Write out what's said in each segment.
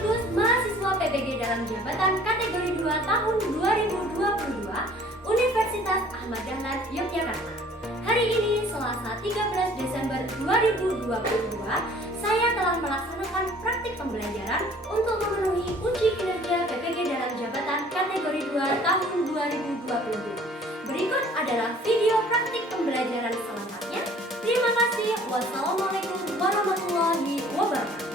sekaligus mahasiswa PBG dalam jabatan kategori 2 tahun 2022 Universitas Ahmad Dahlan Yogyakarta. Hari ini Selasa 13 Desember 2022, saya telah melaksanakan praktik pembelajaran untuk memenuhi uji kinerja PBG dalam jabatan kategori 2 tahun 2022. Berikut adalah video praktik pembelajaran selengkapnya. Terima kasih. Wassalamualaikum warahmatullahi wabarakatuh.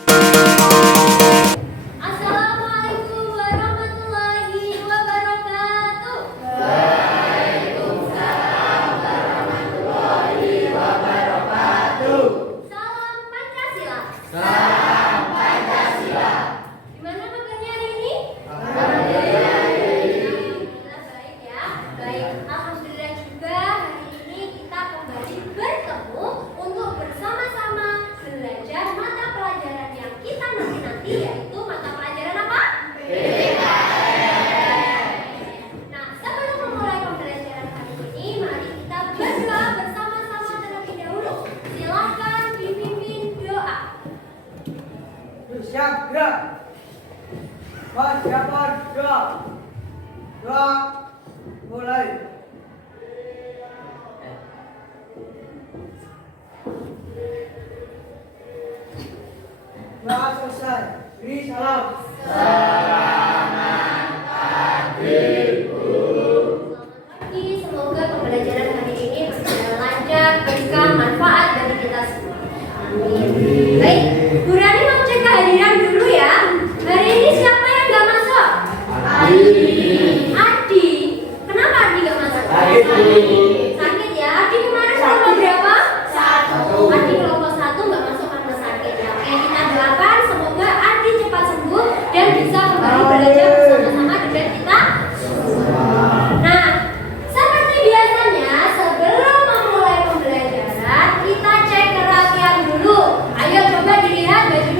Assalamualaikum warahmatullahi wabarakatuh. Waalaikumsalam warahmatullahi wabarakatuh. Salam Pancasila. Salam Pancasila. Gimana kabarnya hari ini? Alhamdulillah. Alhamdulillah baik ya. Baik, alhamdulillah juga hari ini kita kembali bertemu untuk bersama-sama belajar mata pelajaran yang kita nanti yaitu mata pelajaran apa? Nah, sebelum memulai pembelajaran hari ini, mari kita berdoa bersama-sama terlebih dahulu. Silahkan dipimpin doa. Siap, gerak. Persiapan doa. Doa mulai. Doa selesai. Beri salam. Pagi, semoga pembelajaran hari ini berjalan lancar, berkah, manfaat bagi kita semua. Amin. Baik, Bu Rani mau cek kehadiran dulu ya. Hari ini siapa yang nggak masuk? Adi. Kenapa Adi nggak masuk? Sakit ya. Adi kemarin kelompok berapa? 1. Adi kelompok 1 nggak masuk karena sakit ya. Oke, kita doakan semoga Adi cepat sembuh dan bisa kembali belajar bersama-sama dengan kita. Nah, seperti biasanya sebelum memulai pembelajaran kita cek kerapian dulu. Ayo coba dilihat baju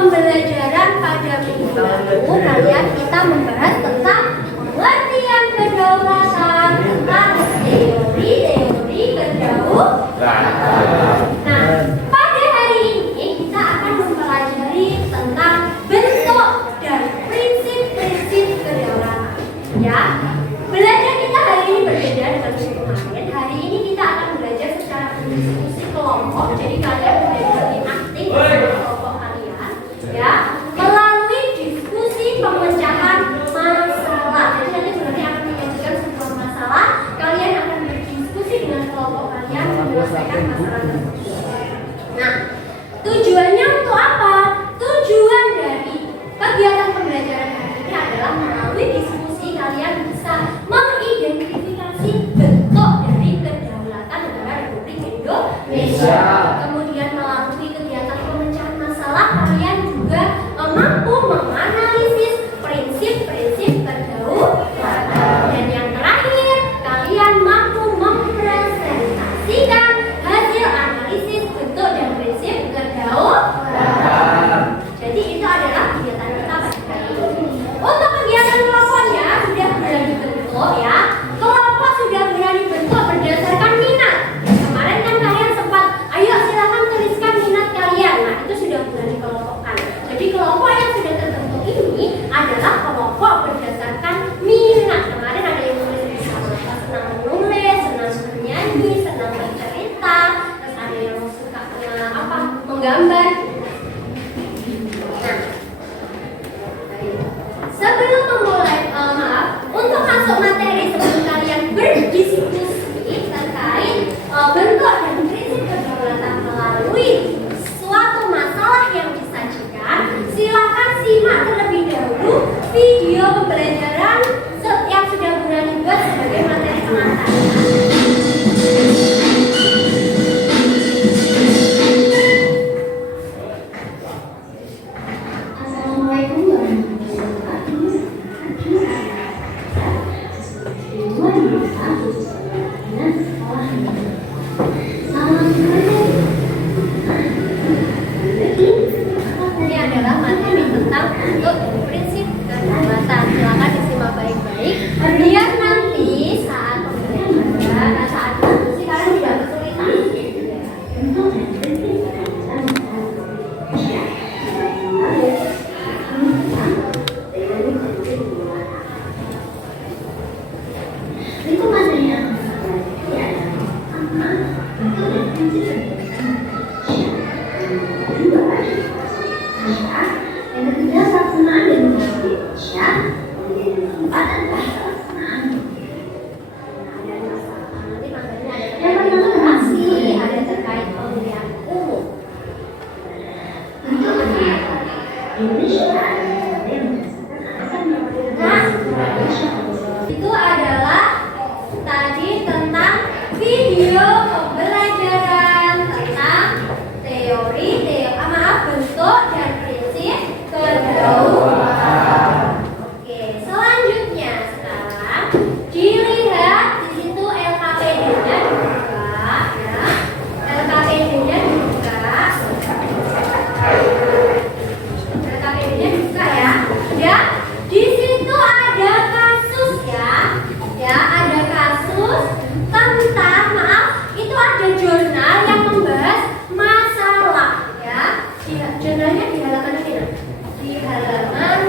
pembelajaran pada minggu lalu kalian kita membahas tentang pengertian kedaulatan, tentang teori kedaulatan. Nah, pada hari ini kita akan mempelajari tentang bentuk dan prinsip-prinsip kedaulatan. Ya, belajar kita hari ini berbeda dengan minggu kemarin. Hari ini kita akan belajar secara berdiskusi kelompok. Jadi kalian boleh lebih aktif dengan kelompok kalian, ya, melalui diskusi pemecahan masalah. Jadi nanti sebenarnya akan menyajikan sebuah masalah. Kalian akan berdiskusi dengan kelompok kalian menyelesaikan masalah tersebut. Nah, tujuannya untuk apa? Tujuan dari kegiatan pembelajaran hari ini adalah melalui diskusi kalian bisa mengidentifikasi bentuk dari kedaulatan negara Republik Indonesia. Kemudian melalui kegiatan pemecahan masalah kalian juga mampu menganalisis prinsip-prinsip kedaulatan. Dan yang terakhir, kalian mampu mempresentasikan hasil analisis bentuk dan prinsip kedaulatan. Jadi itu adalah kegiatan kita pada hari ini. Untuk kegiatan kelompoknya sudah berani dibentuk, ya. Kelompok sudah berani bentuk berdasarkan minat. Kemarin kan kalian sempat, ayo silakan tuliskan minat kalian. Nah, itu sudah berani kelompokkan. Jadi kelompok yang sudah terbentuk ini adalah kelompok berdasarkan minat. Kemarin ada yang nulis misalnya senang menulis, senang bernyanyi, senang bercerita, terus ada yang suka menggambar. Nah, sebelum memulai, untuk masuk materi sebelum kalian berdiskusi terkait bentuk dan prinsip kedaulatan melalui suatu masalah yang disajikan, silakan simak terlebih dahulu video pembelajaran yang sudah berani buat sebagai materi pengantar. Assalamualaikum warahmatullahi wabarakatuh. Ini adalah materi tentang bentuk dan prinsip kedaulatan. Silakan disimak baik-baik biar nanti saat pembelajaran, saat diskusi kalian tidak kesulitan. Itu materi yang yang ketiga pelaksanaan demokrasi Indonesia, kemudian yang keempat adalah pelaksanaan. Yang pertama aksi ada terkait pemilihan umum. Indonesia itu adalah tadi tentang video pembelajaran tentang bentuk dan prinsip kedaulatan. Oke, selanjutnya sekarang dilihat di situ LKPD-nya dibuka, ya. LKPD-nya dibuka. LKPD-nya dibuka, ya. Ya, di situ ada kasus, ya. Ya, ada kasus tentang, itu ada jurnal yang membahas masalah, ya. Jurnalnya di halaman ini, di halaman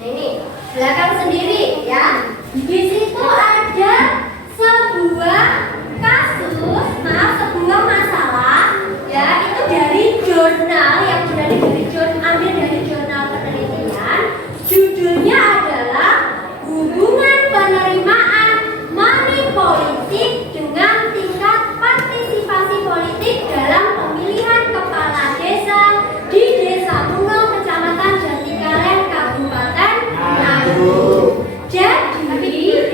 ini belakang sendiri, ya. Di situ ada sebuah kasus, sebuah masalah, ya. Itu dari jurnal yang ambil dari jurnal penelitian. Judulnya adalah hubungan penerimaan money politik dengan tingkat partisipasi politik dalam pemilihan kepala desa di Desa Pulau, Kecamatan Jatikalen, Kabupaten Nganjuk. Jadi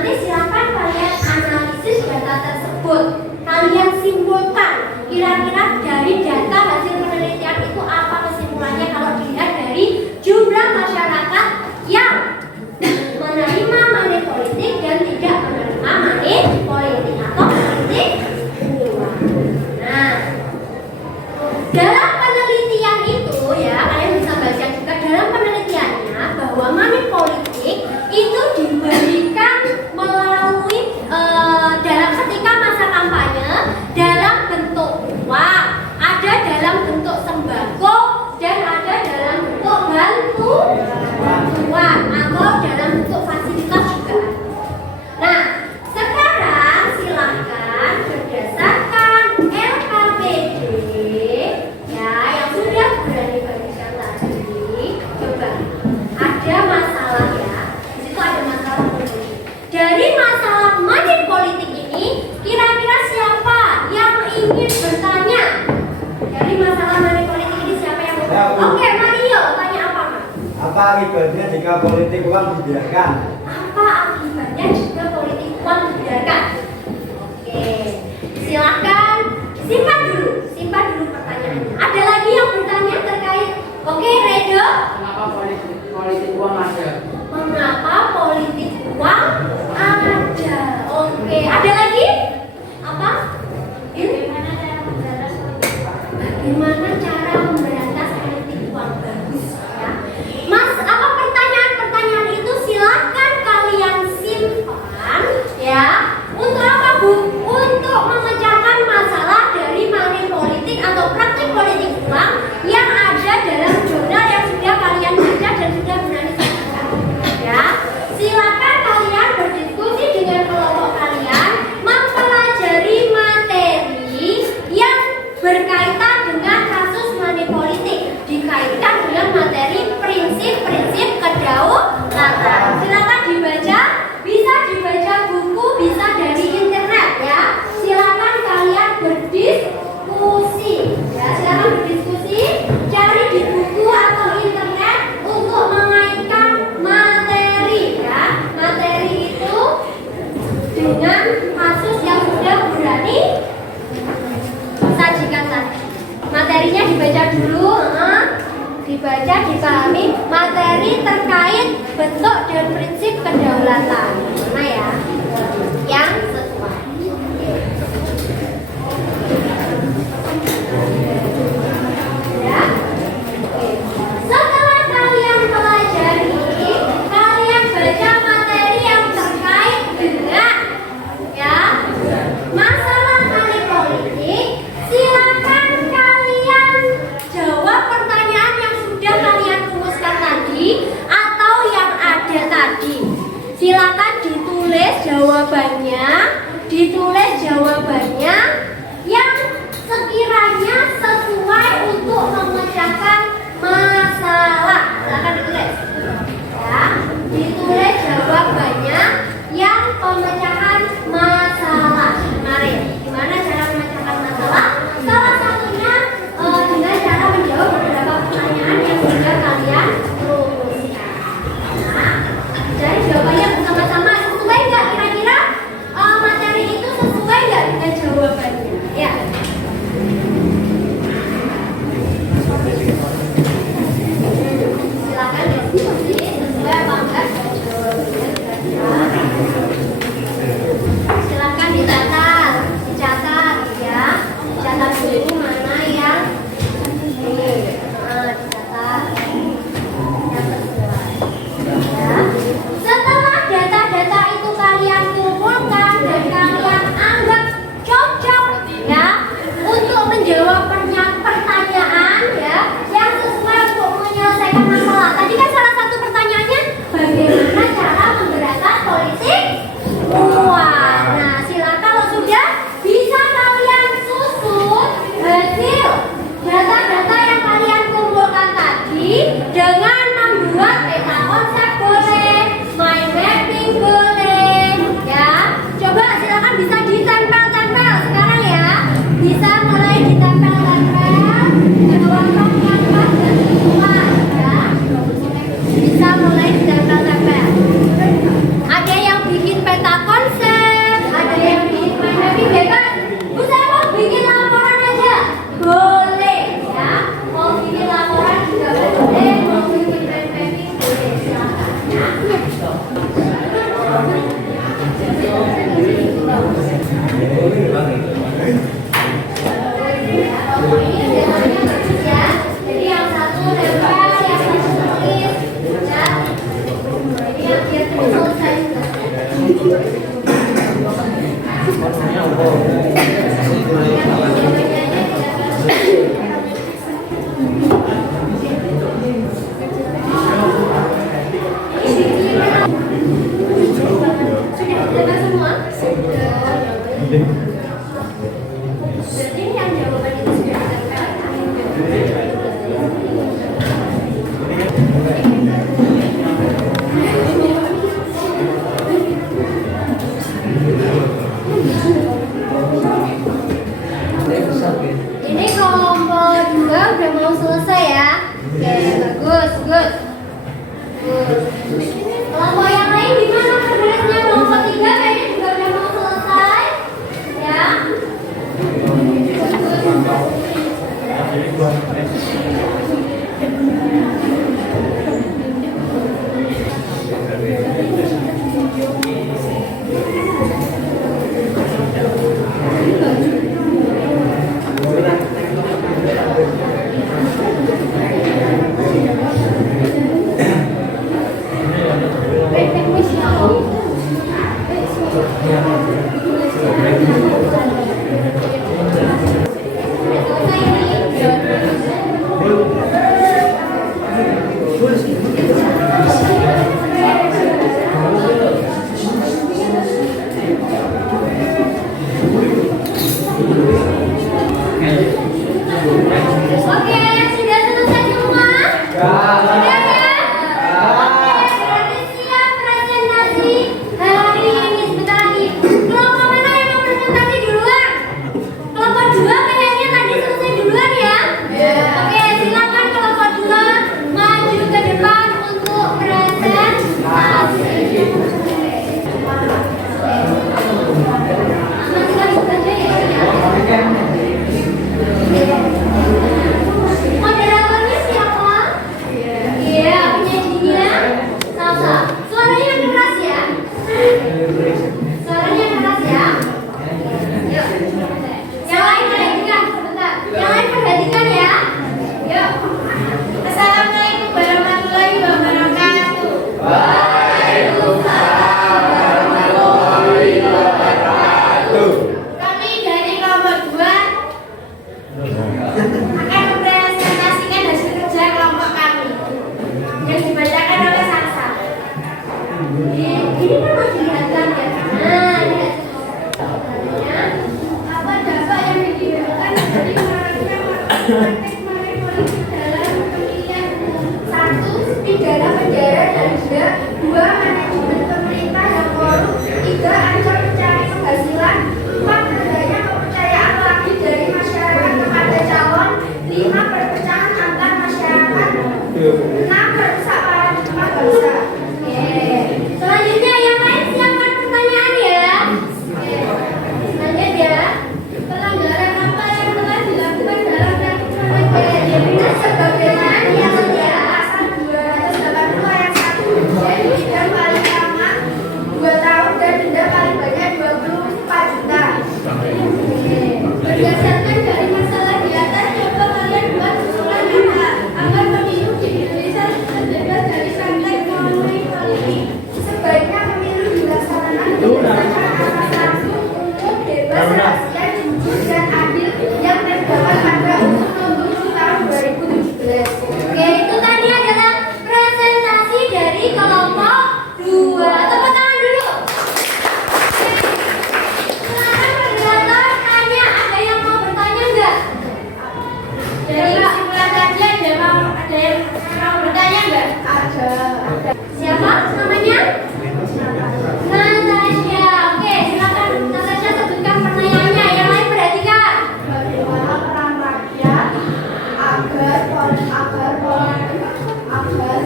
Nanti silakan kalian analisis data tersebut. Kalian simpulkan kira-kira dari data hasil penelitian itu apa kesimpulannya kalau dilihat dari jumlah masyarakat yang menerima money politik dan tidak menerima money politik atau politik uang. Nah, dalam penelitian itu ya kalian bisa baca juga dalam penelitiannya bahwa money politik itu diberikan melalui dalam ketika masa kampanye dalam bentuk uang, ada dalam bentuk sembako dan ada dalam bentuk bantuan atau dalam bentuk fasilitas juga. Nah, sekarang silahkan berdasarkan LKPD ya yang sudah berani bagikan tadi, coba ada masalah ya, di situ ada masalah politik. Dari masalah money politik ini, kira-kira siapa yang ingin bertanya? Dari masalah money politik ini siapa yang mau? Oke, Mario, tanya apa, Mas? Apa akibatnya jika politik uang dibiarkan? Apa akibatnya jika politik uang dibiarkan? Oke, silakan simpan dulu pertanyaannya. Ada lagi yang bertanya terkait? Oke, Redo. Kenapa politik uang ada? Mengapa politik uang ada? Oke, ada lagi? Apa? Bagaimana cara memberantas politik uang? Bagus ya. Mas, apa pertanyaan itu silahkan kalian simpan ya. Untuk apa, Bu? Untuk memecahkan masalah dari money politik atau praktik politik uang yang ada dalam jurnal yang sudah kalian baca dan sudah berani saksikan. Ya, silakan kalian berdiskusi dengan kelompok kalian mempelajari materi yang berkaitan dengan kasus money politik, dikaitkan dengan materi prinsip-prinsip kedaulatan. Silakan dibaca, bisa dibaca buku, bisa dari internet ya. Silakan kalian berdiskusi ya, silakan berdiskusi, cari di buku atau internet untuk mengaitkan materi ya. Materi itu dengan kasus yang sudah berani sajikan tadi. Materinya dibaca dulu, dibaca, dipahami materi terkait bentuk dan prinsip kedaulatan. Mana ya? Yang sesuai. Ya. Oke. Setelah kalian pelajari, kalian baca materi yang terkait dengan ya masalah money politik. Silakan kalian jawab pertanyaan yang sudah kalian rumuskan tadi atau yang ada tadi. Silakan ditulis jawabannya yang sekiranya sesuai untuk memecahkan masalah. Silakan ditulis. Ya, ditulis jawabannya yang pemecahan masalah. Mari, gimana cara memecahkan masalah? Salah satunya dengan cara menjawab beberapa pertanyaan yang sudah kalian rumuskan. Nah, jadi jawabannya bersama-sama sesuai nggak kira-kira materi itu sesuai nggak dengan jawabannya? Ya. Silakan diskusi sesuai apa enggak dengan jawabannya kira-kira. Silakan dicatat ya. Dicatat dulu mana yang ini. Dicatat yang sesuai. Ya. Setelah data-data itu kalian kumpulkan dan kalian anggap cocok ya untuk menjawab pertanyaan ya yang sesuai untuk menyelesaikan masalah. Tadi kan salah satu pertanyaannya bagaimana cara memberantas politik uang. Nah, silakan kalau sudah bisa kalian susun hasil data-data yang kalian kumpulkan tadi dengan membuat peta konsep boleh, mind mapping boleh, ya. Coba silakan bisa ditempel-tempel sekarang ya. Bisa mulai ditempel-tempel kelompok yang pas dan sesuai ya. Bisa mulai ditempel-tempel. Ada yang bikin peta Sudah dengar semua? Berarti yang jawaban itu sudah ini kelompok 2 udah mau selesai ya. Oke, bagus, good. Kelompok yang lain gimana progresnya? Kelompok 3 kayaknya juga udah mau selesai. Ya. Oke, sudah selesai semua? Sudah ya? Oke, berarti siap presentasi hari ini. Sebentar lagi. Kelompok mana yang mau presentasi duluan? Kelompok 2 kayaknya tadi selesai duluan ya? Oke, silakan kelompok 2 maju ke depan untuk presentasi. Moderatornya siapa? Iya, penyanyinya Salsa. Suaranya yang keras ya. Suaranya yang keras ya. Yuk. Yang lain perhatikan sebentar. Yang lain perhatikan ya. Yuk. Assalamualaikum warahmatullahi wabarakatuh. Waalaikumsalam warahmatullahi wabarakatuh. Kami dari kelompok 2 akan mempresentasikan hasil kerja kelompok kami yang dibacakan oleh Salsa. Ini kan mau dilihatkan ya. Nah, ini hasilnya. Apa dampak yang ditimbulkan dari maraknya praktek money politik dalam pemilihan umum? 1. Pidana penjara dan denda. 2. Manajemen pemerintah yang korup. 3. Ancam mencari penghasilan. 4. Rendahnya kepercayaan lagi dari masyarakat kepada calon. 5. Perpecahan antar masyarakat. 6. Merusak paradigma bangsa. Oke. Selanjutnya yang lain siapkan pertanyaan ya. Oke. Lanjut ya. Pelanggaran apa yang telah dilakukan dalam praktik money sebagaimana yang setia pasal 280 ayat 1 jadi pidana paling lama 2 tahun dan denda paling banyak 24 juta. Berdasarkan dari masalah di atas, coba kalian buat susulan apa agar pemilu di Indonesia terbebas dari praktek money politik. Sebaiknya pemilu dilaksanakan berdasarkan asas langsung, umum, bebas, rahasia, jujur, dan adil yang terdapat pada Undang-Undang 7 tahun 2017. Oke, itu tadi adalah presentasi dari kelompok 2. Tepuk tangan dulu. Silakan moderator tanya, ada yang mau bertanya enggak? Dari kesimpulan tadi ada yang mau bertanya enggak? Ada. Siapa namanya? Natasha. Oke, silakan Natasha sebutkan pertanyaannya. Yang lain perhatikan. Bagaimana peran rakyat agar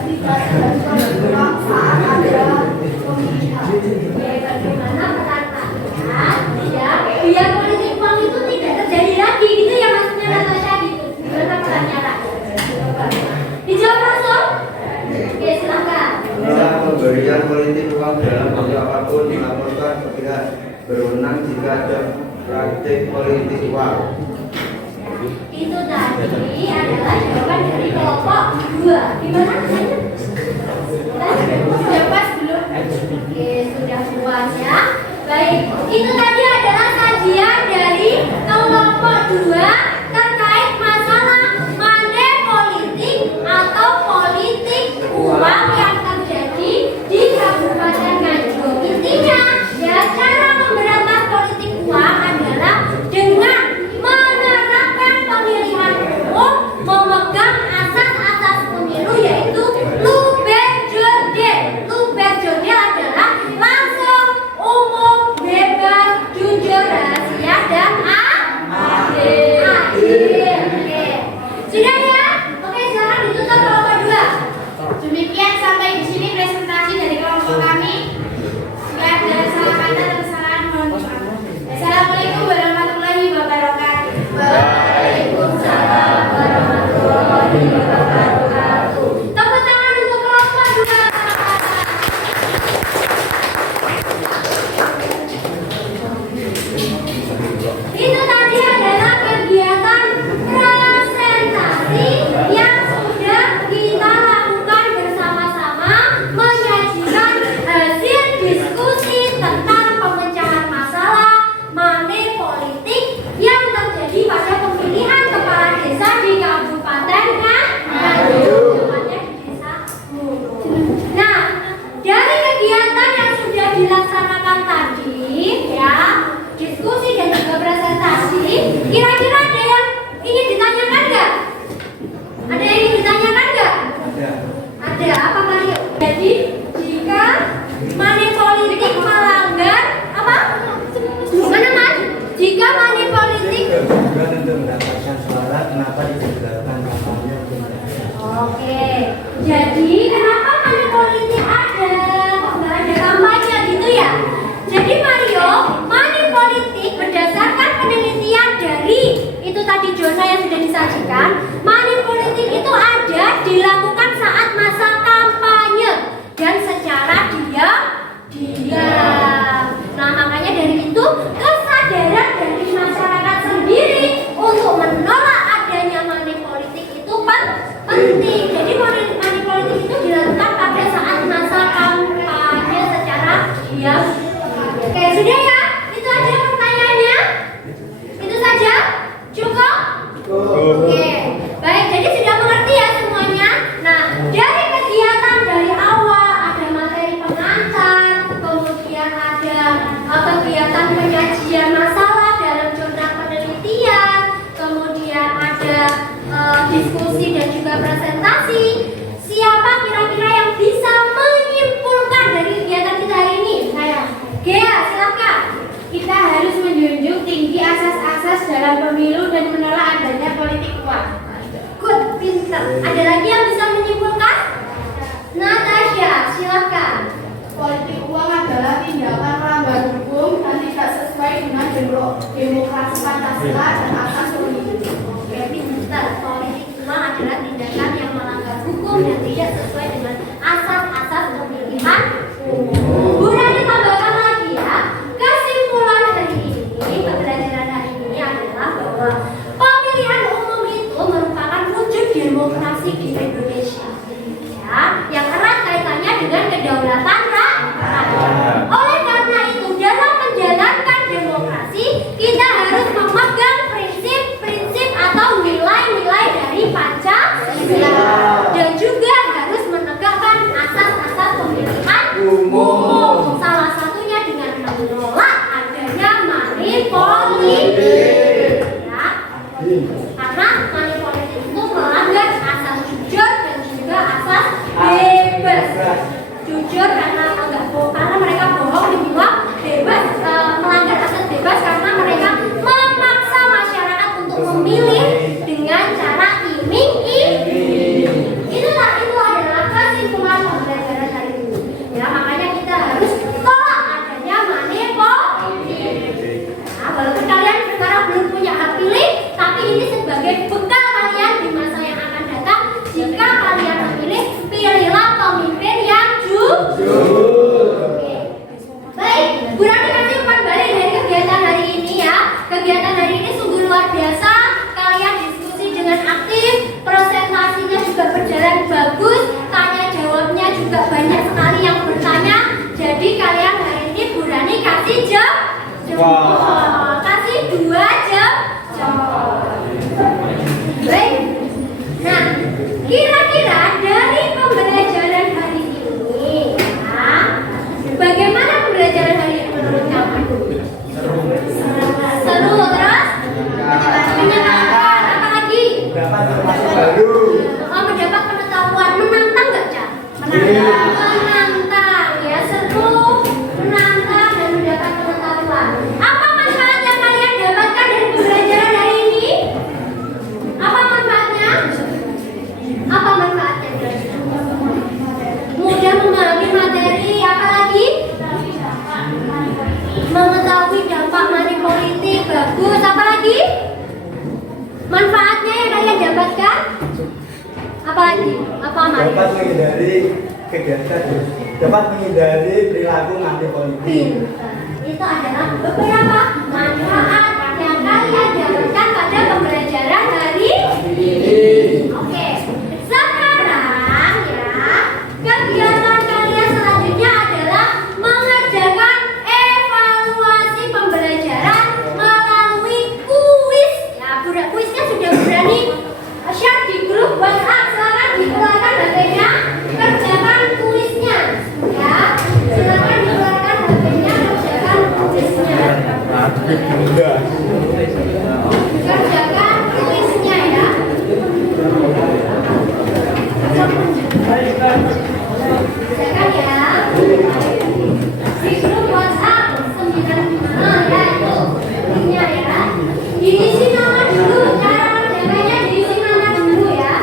tidak terjebak saat ada pemilihan? Oke, bagaimana peran rakyat ya biar politik uang itu tidak terjadi lagi, gitu ya maksudnya Natasha gitu. Gimana perannya rakyat? Dijawab langsung. Oke, silakan. Dalam pemberian politik uang dalam bentuk apapun dilaporkan ke pihak berwenang jika ada praktik politik uang. Itu tadi adalah jawaban dari kelompok 2. Gimana? Sudah pas belum? Oke, sudah puas ya. Itu tadi adalah kajian dari kelompok 2 terkait masalah money politik atau politik uang yang terjadi di Kabupaten Nganjuk. Intinya, ya, cara memberantas politik uang adalah dengan menerapkan pemilihan umum, memegang asas-asas pemilu, yaitu luber jurdil. Luber jurdil adalah langsung, umum, bebas, jujur, rahasia, dan adil. Oke. Sudah ya? Oke, sekarang ditutup kelompok 2. Demikian sampai di sini presentasi dari kelompok kami. Jika ada salah kata dan kesalahan mohon maaf. Assalamualaikum warahmatullahi wabarakatuh. Waalaikumsalam warahmatullahi wabarakatuh. Tepuk tangan untuk kelompok 2. Itu tadi adalah kegiatan presentasi yang sudah kita lakukan bersama-sama, menyajikan hasil diskusi tentang pemecahan masalah money politik yang terjadi pada pemilihan kepala desa di Kabupaten Nganjuk, tepatnya di Desa Mulu. Nah, dari kegiatan yang sudah dilaksanakan tadi, ya, diskusi dan juga presentasi, kira-kira ada yang ingin ditanyakan nggak? Ada yang ingin ditanyakan nggak? Ada. Apa Mario? Jadi jika money politik melanggar apa? Mana Mas? Jika money politik Tujuan untuk mendapatkan suara, kenapa ditegakkan kampanye? Oke, jadi kenapa money politik ada? Kok nggak ada kampanye gitu ya? Jadi Mario, money politik berdasarkan penelitian dari itu tadi zona yang sudah disajikan, money politik itu ada dilakukan saat masa kampanye dan secara diam. Nah, makanya dari itu kesadaran dari masyarakat sendiri untuk menolak adanya money politik itu penting. Jadi money politik itu dilakukan pada saat masa kampanye secara diam. Oke, sudah ya? Itu aja pertanyaannya? Itu saja? Cukup? Oke. Baik, jadi sudah mengerti ya semuanya? Nah, dari kegiatan dari awal ada materi pengantar, kemudian ada kegiatan penyajian masalah dalam jurnal penelitian, kemudian ada diskusi dan juga presentasi. Siapa kira-kira yang bisa menyimpulkan dari kegiatan kita hari ini? Saya. Gea, silakan. Kita harus menjunjung tinggi asas-asas dalam pemilu dan menolak adanya politik uang. Good, pinter. Ada lagi yang bisa menyimpulkan? Natasha, silakan. Politik uang adalah tindakan melanggar hukum dan tidak sesuai dengan demokrasi Pancasila dan asas pemilu. Oke, pinter. Politik uang adalah tindakan yang melanggar hukum dan tidak sesuai dengan asas-asas pemilihan umum. Bu Rani tambahkan lagi ya. Kesimpulan hari ini, pembelajaran hari ini adalah bahwa pemilihan umum itu merupakan wujud demokrasi di Indonesia, ya, yang erat kaitannya dengan kedaulatan rakyat. Oleh karena itu, dalam menjalankan demokrasi, kita harus memegang prinsip-prinsip atau nilai-nilai dari Pancasila dan juga harus menegakkan asas-asas pemilihan umum. Salah satunya dengan menolak adanya money politik, ya. Karena money politik itu melanggar asas jujur dan juga asas bebas. Jujur karena mereka bohong dibilang bebas, melanggar asas bebas karena mereka memaksa masyarakat untuk memilih dengan cara iming-iming. Itu adalah kesimpulan pembelajaran hari ini. Ya, makanya kita harus tolak adanya money politik. Nah, walaupun kalian sekarang belum punya hak pilih, tapi ini sebagai bekal kalian di masa yang akan datang. Jika kalian memilih, pilihlah pemimpin yang jujur. Oh, kasih 2 jam. Baik. Nah, kira-kira dari pembelajaran hari ini, ya, bagaimana pembelajaran hari ini menurut kamu? Seru, terus? Menyenangkan, apa lagi? Oh, mendapat pengetahuan, menantang nggak, Cak? Menantang, ya, seru, menantang dan mendapat pengetahuan. Apa manfaat yang kalian dapatkan dari pembelajaran hari ini? Apa manfaatnya? Apa manfaatnya? Mudah memahami materi, apa lagi? Mengetahui dampak money politik, bagus, apa lagi? Manfaatnya yang kalian dapatkan? Apa lagi? Apa Mari? Dapat menghindari kegiatan, dapat menghindari perilaku anti politik. Itu adalah beberapa manfaat yang kalian dapatkan pada pembelajaran hari ini. Oke, sekarang ya, kegiatan kalian selanjutnya adalah mengerjakan evaluasi pembelajaran melalui kuis. Ya, kuisnya sudah berani share di grup WhatsApp. Silakan dikeluarkan HP-nya, kerjakan kuisnya. Ya, silakan dikeluarkan HP-nya, kerjakan kuisnya. Kerjakan kuisnya ya. Kerjakan ya. Di grup WhatsApp 95 ya itu. Linknya ya. Diisi nama dulu, cara kerjanya diisi nama dulu ya.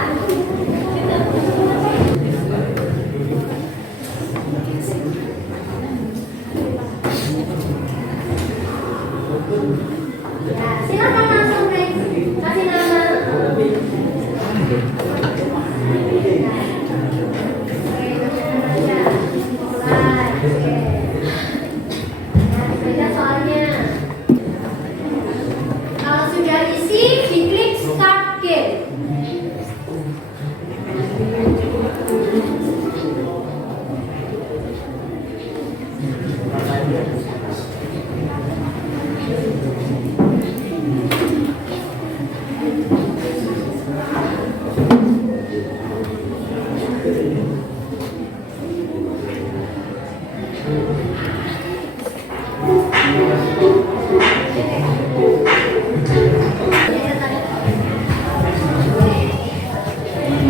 Ya, silakan langsung kasih nama. Baca soalnya. Kalau sudah isi, diklik start game.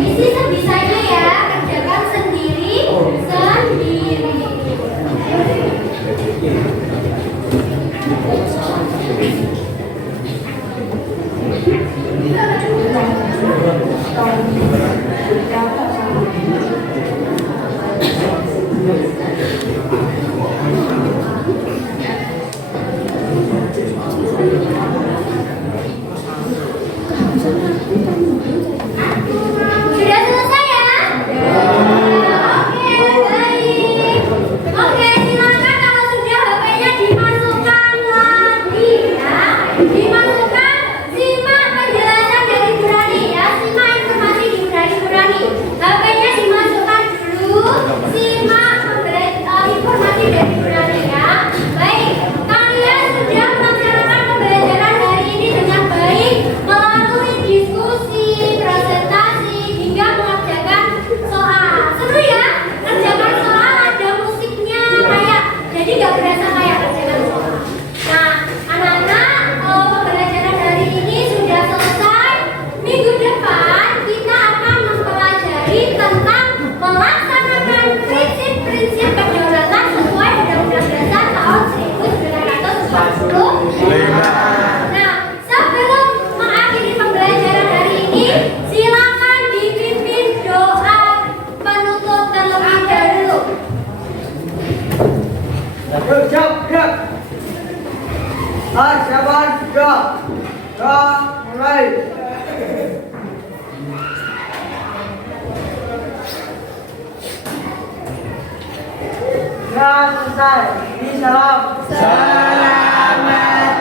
Isi sebisanya ya, kerjakan sendiri. Sudah selesai ya? Oke, baik. Oke, silakan kalau sudah HP-nya dimasukkan lagi ya. Dimasukkan, simak penjelasan dari Bu Rani ya. Simak informasi di Bu Rani. HP-nya dimasukkan dulu. Simak informasi dari Bu Rani ya. Baik, kalian sudah melaksanakan pembelajaran hari ini dengan baik melalui diskusi, presentasi, hingga mengerjakan soal. Seru ya? Kerjakan soal ada musiknya kayak, jadi nggak berasa kayak kerjakan soal. Nah, anak-anak, pembelajaran hari ini sudah selesai. Minggu depan kita akan mempelajari tentang melaksanakan prinsip-prinsip kedaulatan sesuai Undang-Undang Dasar tahun 1945. Nah, sebelum mengakhiri pembelajaran hari ini, silakan dipimpin doa penutup terlebih dahulu. Gerak. Siapaan sudah? Mulai. Selesai. Salam. Selamat